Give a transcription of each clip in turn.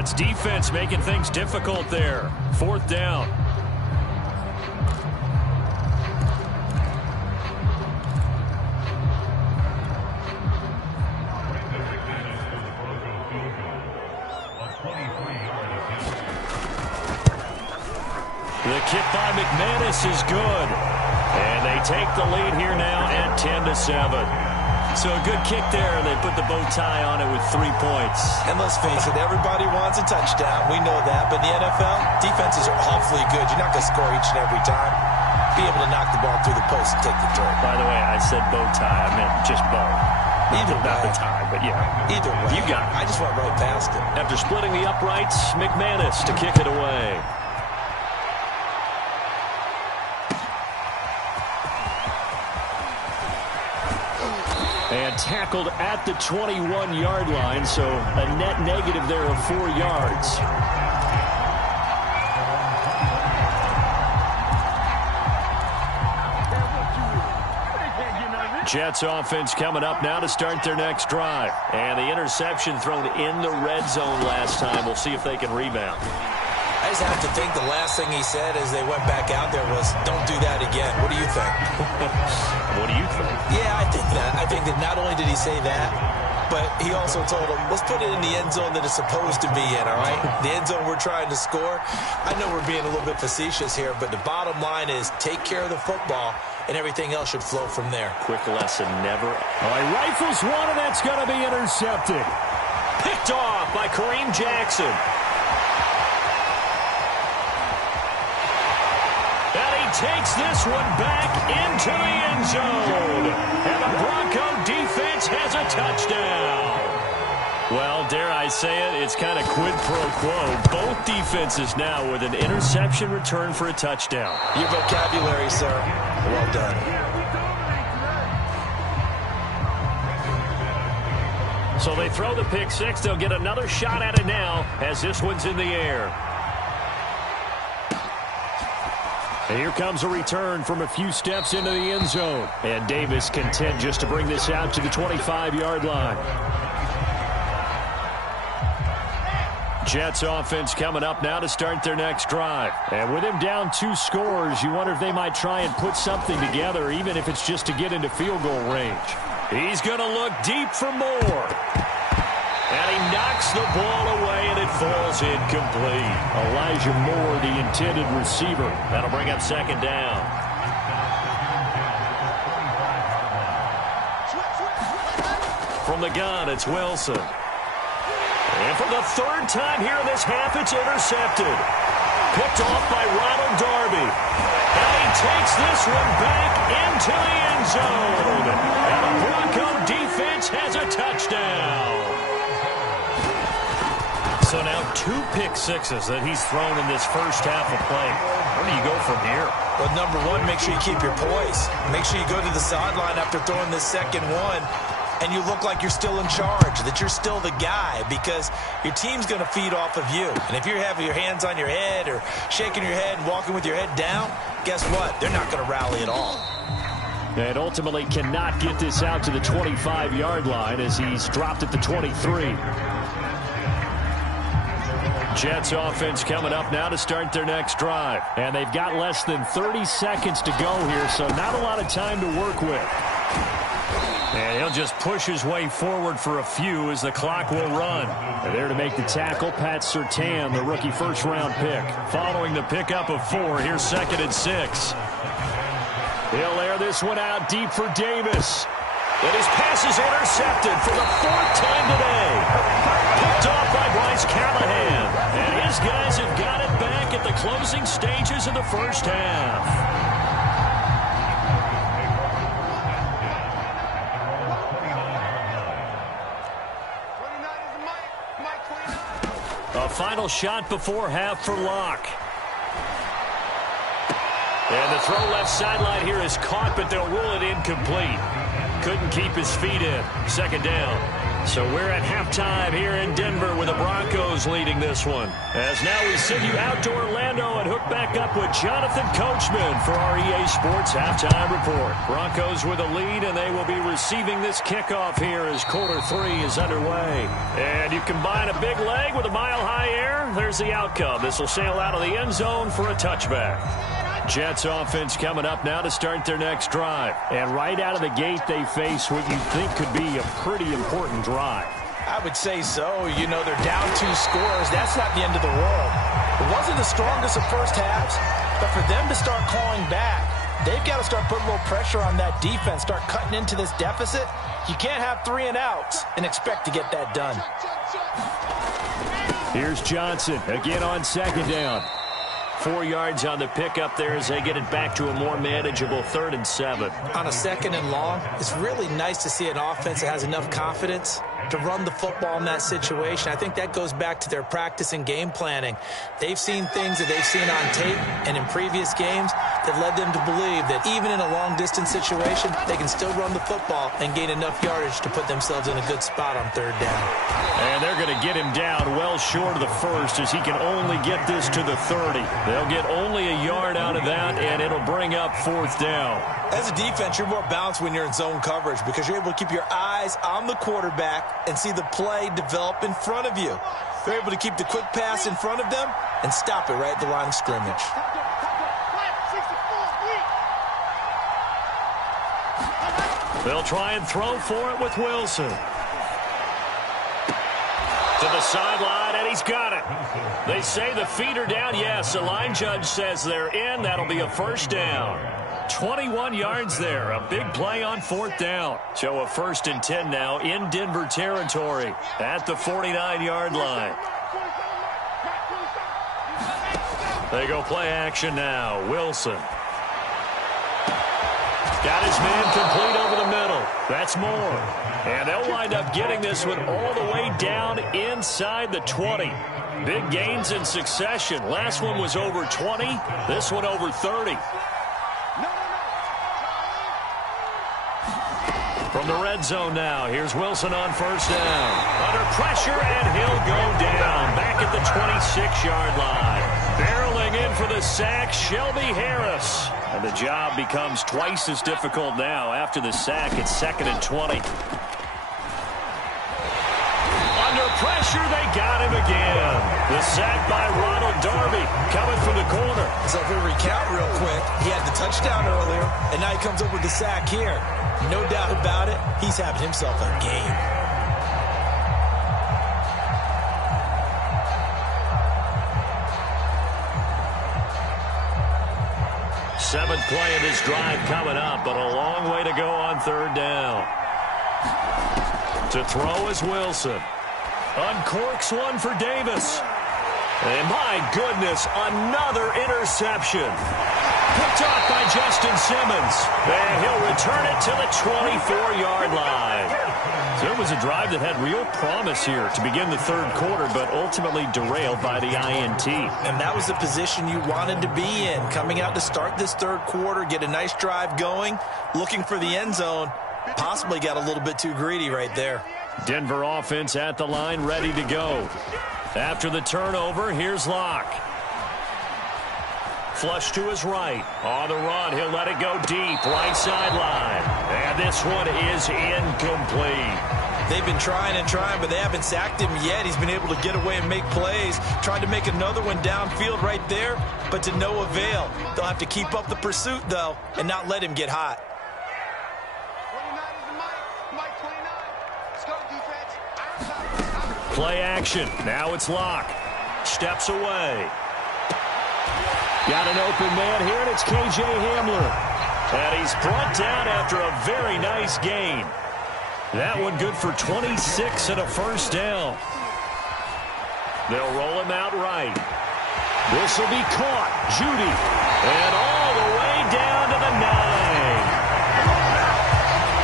Jets defense making things difficult there. 4th down. The kick by McManus is good. And they take the lead here now at 10-7. So a good kick there, and they put the bow tie on it with 3 points. And let's face it, everybody wants a touchdown. We know that. But in the NFL, defenses are awfully good. You're not going to score each and every time. Be able to knock the ball through the post and take the turn. By the way, I said bow tie. I meant just bow. Not the tie, but yeah. Either way. You got it. I just went right past it. After splitting the uprights, McManus to kick it away. And tackled at the 21-yard line, so a net negative there of 4 yards. Jets offense coming up now to start their next drive. And the interception thrown in the red zone last time. We'll see if they can rebound. I just have to think the last thing he said as they went back out there was, don't do that again. What do you think? What do you think? Yeah, I think that. I think that not only did he say that, but he also told them, let's put it in the end zone that it's supposed to be in, all right? The end zone we're trying to score. I know we're being a little bit facetious here, but the bottom line is take care of the football, and everything else should flow from there. Quick lesson, never. All right, rifles one, and that's going to be intercepted. Picked off by Kareem Jackson. Takes this one back into the end zone. And the Bronco defense has a touchdown. Well, dare I say it, it's kind of quid pro quo. Both defenses now with an interception return for a touchdown. Your vocabulary, sir. Well done. So they throw the pick six. They'll get another shot at it now as this one's in the air. And here comes a return from a few steps into the end zone. And Davis content just to bring this out to the 25-yard line. Jets offense coming up now to start their next drive. And with him down 2 scores, you wonder if they might try and put something together, even if it's just to get into field goal range. He's going to look deep for more. And he knocks the ball away, and it falls incomplete. Elijah Moore, the intended receiver. That'll bring up 2nd down. From the gun, it's Wilson. And for the 3rd time here in this half, it's intercepted. Picked off by Ronald Darby. And he takes this one back into the end zone. And the Bronco defense has a touchdown. So now 2 pick sixes that he's thrown in this first half of play. Where do you go from here? Well, number one, make sure you keep your poise. Make sure you go to the sideline after throwing this second one, and you look like you're still in charge, that you're still the guy, because your team's going to feed off of you. And if you're having your hands on your head or shaking your head and walking with your head down, guess what? They're not going to rally at all. And ultimately cannot get this out to the 25-yard line as he's dropped at the 23. Jets offense coming up now to start their next drive. And they've got less than 30 seconds to go here, so not a lot of time to work with. And he'll just push his way forward for a few as the clock will run. And there to make the tackle, Pat Surtain, the rookie first-round pick. Following the pickup of 4, here's 2nd and 6. He'll air this one out deep for Davis. And his pass is intercepted for the 4th time today. Picked off by Bryce Callahan. And his guys have got it back at the closing stages of the first half. A final shot before half for Locke. And the throw left sideline here is caught, but they'll rule it incomplete. Couldn't keep his feet in. 2nd down. So we're at halftime here in Denver with the Broncos leading this one. As now we send you out to Orlando and hook back up with Jonathan Coachman for our EA Sports Halftime Report. Broncos with a lead, and they will be receiving this kickoff here as quarter 3 is underway. And you combine a big leg with a mile-high There's the outcome. This will sail out of the end zone for a touchback. Jets offense coming up now to start their next drive. And right out of the gate, they face what you think could be a pretty important drive. I would say so. You know, they're down 2 scores. That's not the end of the world. It wasn't the strongest of first halves, but for them to start clawing back, they've got to start putting a little pressure on that defense, start cutting into this deficit. You can't have 3 and outs and expect to get that done. Here's Johnson again on second down. 4 yards on the pickup there as they get it back to a more manageable 3rd and 7. On a 2nd and long, it's really nice to see an offense that has enough confidence to run the football in that situation. I think that goes back to their practice and game planning. They've seen things that they've seen on tape and in previous games that led them to believe that even in a long-distance situation, they can still run the football and gain enough yardage to put themselves in a good spot on 3rd down. And they're going to get him down well short of the 1st as he can only get this to the 30. They'll get only a yard out of that, and it'll bring up 4th down. As a defense, you're more balanced when you're in zone coverage because you're able to keep your eyes on the quarterback and see the play develop in front of you. They're able to keep the quick pass in front of them and stop it right at the line of scrimmage. They'll try and throw for it with Wilson. To the sideline, and he's got it. They say the feet are down. Yes, the line judge says they're in. That'll be a 1st down. 21 yards there. A big play on 4th down. So a 1st and 10 now in Denver territory at the 49-yard line. They go play action now. Wilson. Got his man complete over the middle. That's more. And they'll wind up getting this one all the way down inside the 20. Big gains in succession. Last one was over 20. This one over 30. From the red zone now, here's Wilson on 1st down. Under pressure, and he'll go down. Back at the 26-yard line. Barreling in for the sack, Shelby Harris. And the job becomes twice as difficult now after the sack. It's 2nd and 20. Under pressure, they got him again. The sack by Ronald Darby coming from the corner. So if we recount real quick, he had the touchdown earlier, and now he comes up with the sack here. No doubt about it, he's having himself a game. Seventh play of this drive coming up, but a long way to go on 3rd down. To throw is Wilson. Uncorks one for Davis. And my goodness, another interception. Picked off by Justin Simmons. And he'll return it to the 24-yard line. So it was a drive that had real promise here to begin the 3rd quarter, but ultimately derailed by the INT. And that was the position you wanted to be in. Coming out to start this 3rd quarter, get a nice drive going, looking for the end zone. Possibly got a little bit too greedy right there. Denver offense at the line, ready to go. After the turnover, here's Locke. Flush to his right. On the run, he'll let it go deep. Right sideline. And this one is incomplete. They've been trying and trying, but they haven't sacked him yet. He's been able to get away and make plays. Tried to make another one downfield right there, but to no avail. They'll have to keep up the pursuit, though, and not let him get hot. Play action. Now it's Locke. Steps away. Got an open man here, and it's K.J. Hamler. And he's brought down after a very nice gain. That one good for 26 and a 1st down. They'll roll him out right. This will be caught. Judy. And all the way down to the 9.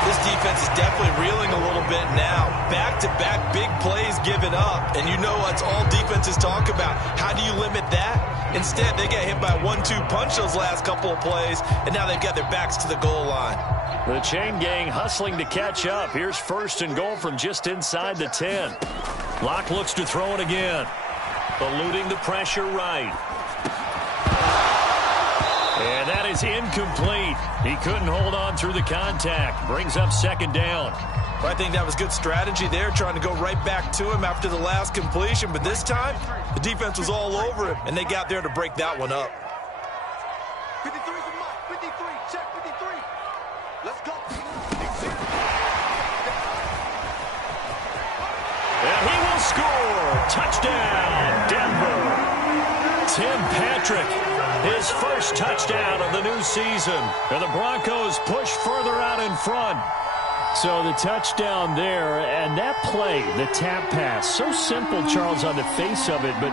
This defense is definitely reeling a little bit now. Back-to-back big plays given up. And you know that's all defenses talk about. How do you limit that? Instead, they got hit by a 1-2 punch those last couple of plays, and now they've got their backs to the goal line. The chain gang hustling to catch up. Here's 1st and goal from just inside the 10. Locke looks to throw it again. Eluding the pressure right. And that is incomplete. He couldn't hold on through the contact. Brings up second down. I think that was good strategy there, trying to go right back to him after the last completion. But this time, the defense was all over him, and they got there to break that one up. 53 is the mark. 53. Check 53. Let's go. And he will score. Touchdown, Denver. Tim Patrick, his first touchdown of the new season. And the Broncos push further out in front. So the touchdown there, and that play, the tap pass, so simple, Charles, on the face of it, but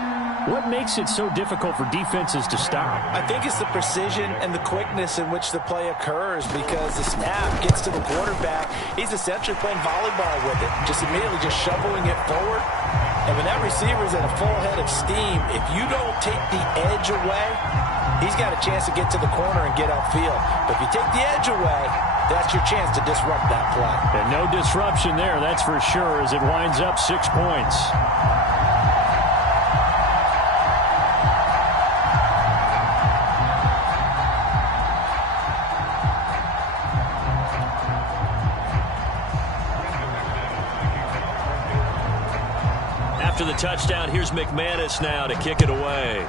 what makes it so difficult for defenses to stop? I think it's the precision and the quickness in which the play occurs, because the snap gets to the quarterback. He's essentially playing volleyball with it, just immediately just shoveling it forward. And when that receiver is at a full head of steam, if you don't take the edge away, he's got a chance to get to the corner and get upfield. But if you take the edge away, that's your chance to disrupt that play. And no disruption there, that's for sure, as it winds up 6 points. After the touchdown, here's McManus now to kick it away.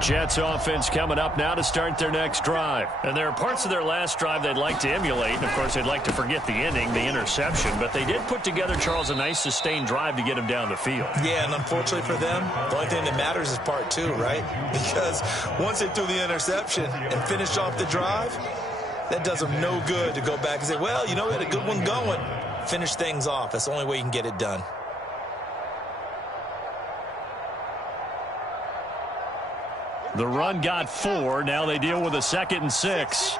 Jets offense coming up now to start their next drive. And there are parts of their last drive they'd like to emulate. And, of course, they'd like to forget the inning, the interception. But they did put together, Charles, a nice sustained drive to get him down the field. Yeah, and unfortunately for them, the only thing that matters is part two, right? Because once they threw the interception and finished off the drive, that does them no good to go back and say, well, you know, we had a good one going. Finish things off. That's the only way you can get it done. The run got 4. Now they deal with a 2nd and 6.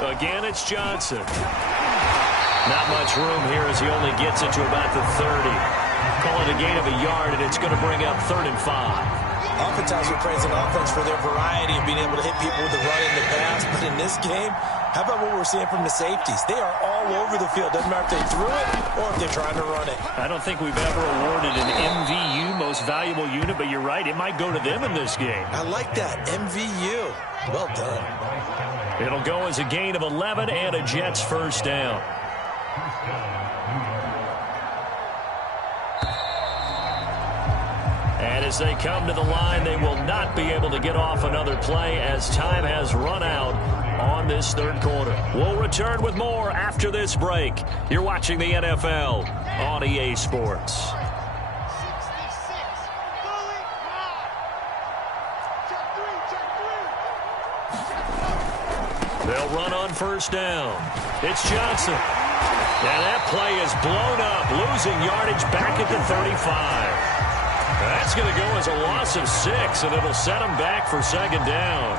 Again, it's Johnson. Not much room here as he only gets it to about the 30. Call it a gain of a yard, and it's going to bring up 3rd and 5. Oftentimes we praise an offense for their variety of being able to hit people with the run and the pass. But in this game, how about what we're seeing from the safeties? They are all over the field. Doesn't matter if they threw it or if they're trying to run it. I don't think we've ever awarded an MVU, most valuable unit, but you're right. It might go to them in this game. I like that. MVU. Well done. It'll go as a gain of 11 and a Jets first down. And as they come to the line, they will not be able to get off another play as time has run out on this 3rd quarter. We'll return with more after this break. You're watching the NFL on EA Sports. They'll run on first down. It's Johnson. And that play is blown up, losing yardage back at the 35. That's going to go as a loss of 6, and it'll set him back for 2nd down.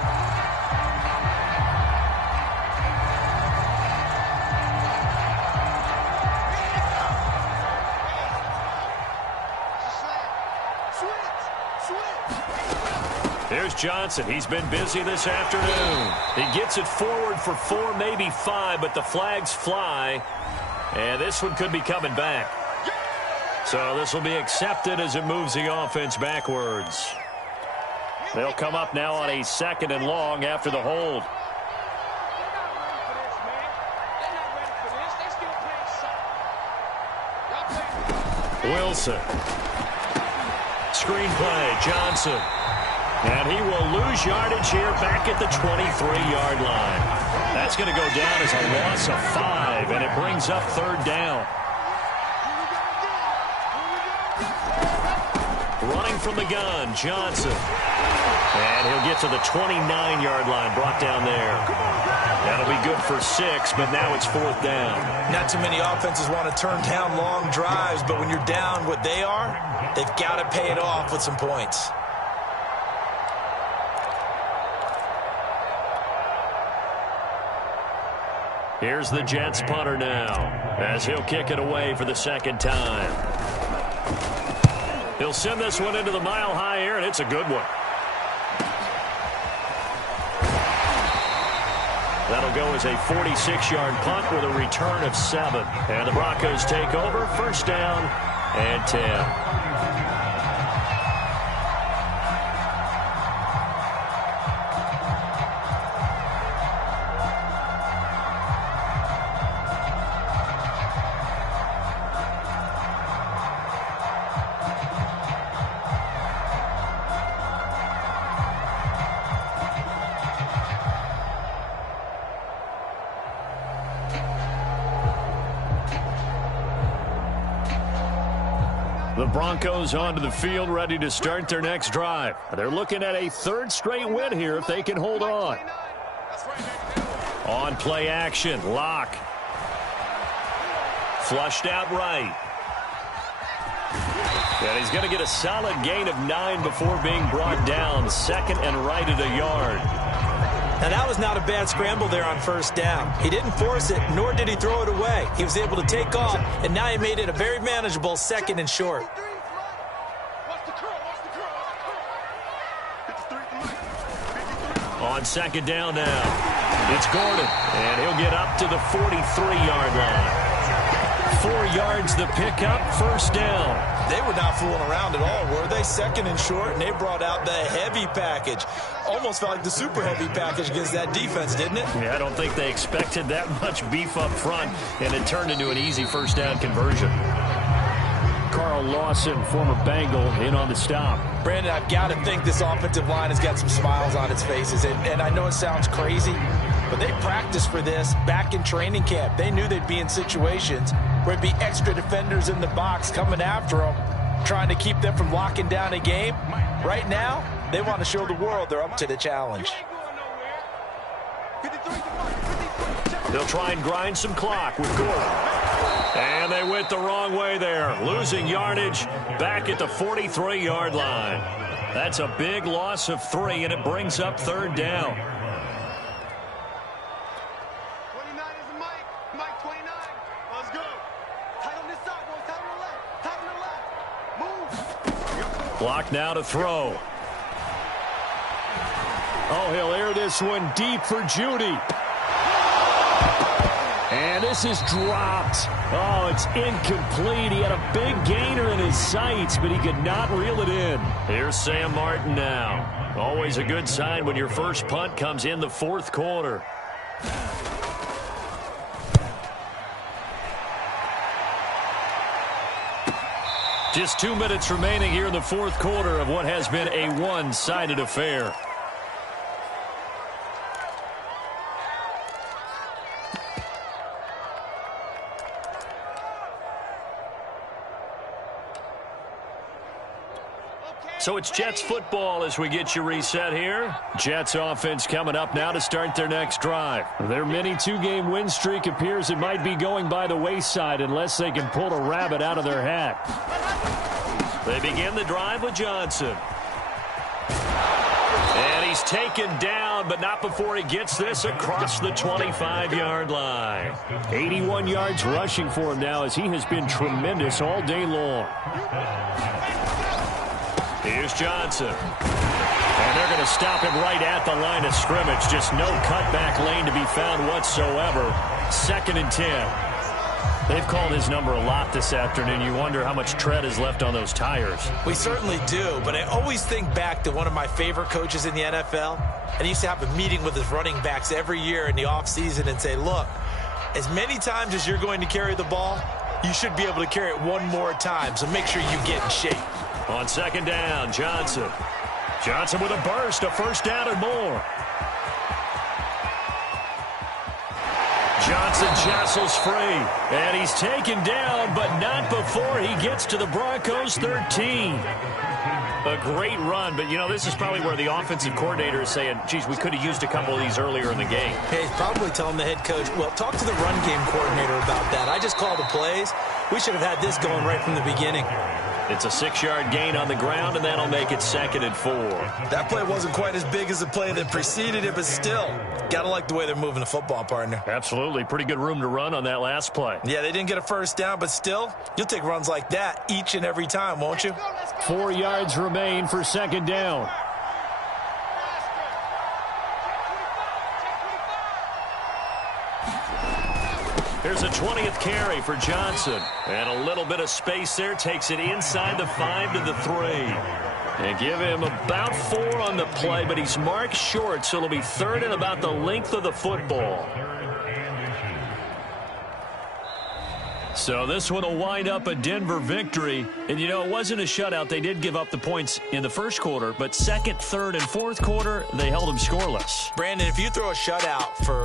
Here's Johnson. He's been busy this afternoon. He gets it forward for 4, maybe 5, but the flags fly. And this one could be coming back. So this will be accepted as it moves the offense backwards. They'll come up now on a 2nd and long after the hold. Wilson. Screen play, Johnson. And he will lose yardage here back at the 23-yard line. That's going to go down as a loss of 5, and it brings up 3rd down. Running from the gun, Johnson. And he'll get to the 29-yard line, brought down there. That'll be good for 6, but now it's 4th down. Not too many offenses want to turn down long drives, but when you're down what they are, they've got to pay it off with some points. Here's the Jets punter now, as he'll kick it away for the second time. He'll send this one into the mile-high air, and it's a good one. That'll go as a 46-yard punt with a return of 7. And the Broncos take over, first down and 10. The Broncos onto the field, ready to start their next drive. They're looking at a third straight win here if they can hold on. On play action, Locke. Flushed out right. And he's going to get a solid gain of 9 before being brought down. Second and right at a yard. Now, that was not a bad scramble there on first down. He didn't force it, nor did he throw it away. He was able to take off, and now he made it a very manageable second and short. On second down now, it's Gordon, and he'll get up to the 43-yard line. 4 yards the pickup, first down. They were not fooling around at all, were they? Second and short, and they brought out the heavy package. Almost felt like the super heavy package against that defense, didn't it? Yeah, I don't think they expected that much beef up front, and it turned into an easy first down conversion. Carl Lawson, former Bengal, in on the stop. Brandon, I've got to think this offensive line has got some smiles on its faces, and I know it sounds crazy, but they practiced for this back in training camp. They knew they'd be in situations where it'd be extra defenders in the box coming after them, trying to keep them from locking down a game. Right now, they want to show the world they're up to the challenge. They'll try and grind some clock with Gordon. And they went the wrong way there, losing yardage back at the 43-yard line. That's a big loss of 3, and it brings up third down. 29 is Mike 29. Let's go. Tight on this side, boys. Tight on the left. Move. Clock now to throw. Oh, he'll air this one deep for Judy. And this is dropped. Oh, it's incomplete. He had a big gainer in his sights, but he could not reel it in. Here's Sam Martin now. Always a good sign when your first punt comes in the fourth quarter. Just 2 minutes remaining here in the fourth quarter of what has been a one-sided affair. So it's Jets football as we get you reset here. Jets offense coming up now to start their next drive. Their mini 2-game win streak appears it might be going by the wayside unless they can pull a rabbit out of their hat. They begin the drive with Johnson. And he's taken down, but not before he gets this across the 25-yard line. 81 yards rushing for him now as he has been tremendous all day long. Here's Johnson. And they're going to stop him right at the line of scrimmage. Just no cutback lane to be found whatsoever. 2nd and 10. They've called his number a lot this afternoon. You wonder how much tread is left on those tires. We certainly do, but I always think back to one of my favorite coaches in the NFL. And he used to have a meeting with his running backs every year in the offseason and say, look, as many times as you're going to carry the ball, you should be able to carry it one more time, so make sure you get in shape. On second down, Johnson. Johnson with a burst, a first down and more. Johnson jostles free, and he's taken down, but not before he gets to the Broncos' 13. A great run, but, you know, this is probably where the offensive coordinator is saying, geez, we could have used a couple of these earlier in the game. Hey, he's probably telling the head coach, well, talk to the run game coordinator about that. I just called the plays. We should have had this going right from the beginning. It's a 6-yard gain on the ground, and that'll make it 2nd and 4. That play wasn't quite as big as the play that preceded it, but still, got to like the way they're moving the football, partner. Absolutely. Pretty good room to run on that last play. Yeah, they didn't get a first down, but still, you'll take runs like that each and every time, won't you? 4 yards remain for 2nd down. Here's a 20th carry for Johnson. And a little bit of space there. Takes it inside the 5 to the 3. And give him about 4 on the play, but he's marked short, so it'll be 3rd and about the length of the football. So this one will wind up a Denver victory. And, you know, it wasn't a shutout. They did give up the points in the first quarter, but second, third, and fourth quarter, they held them scoreless. Brandon, if you throw a shutout for